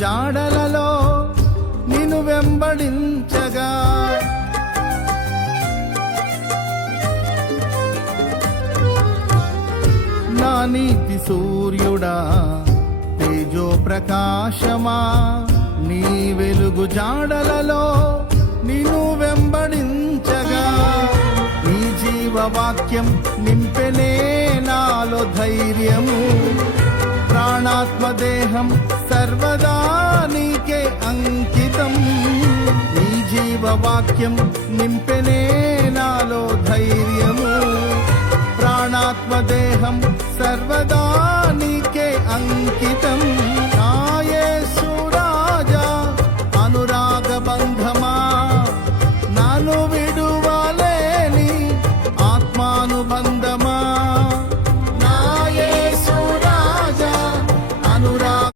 జాడలలో నిన్ను వెంబడించగా నా నీతి సూర్యుడా తేజో ప్రకాశమా నీ వెలుగు జాడలలో నిన్ను వెంబడించగా నీ జీవవాక్యం నింపెనే నాలో ధైర్యము ప్రాణాత్మదేహం సర్వదా నీకే అంకితం నీ జీవవాక్యం నింపెనే నాలో ధైర్యము ప్రాణాత్మదేహం సర్వదా నీకే అంకితం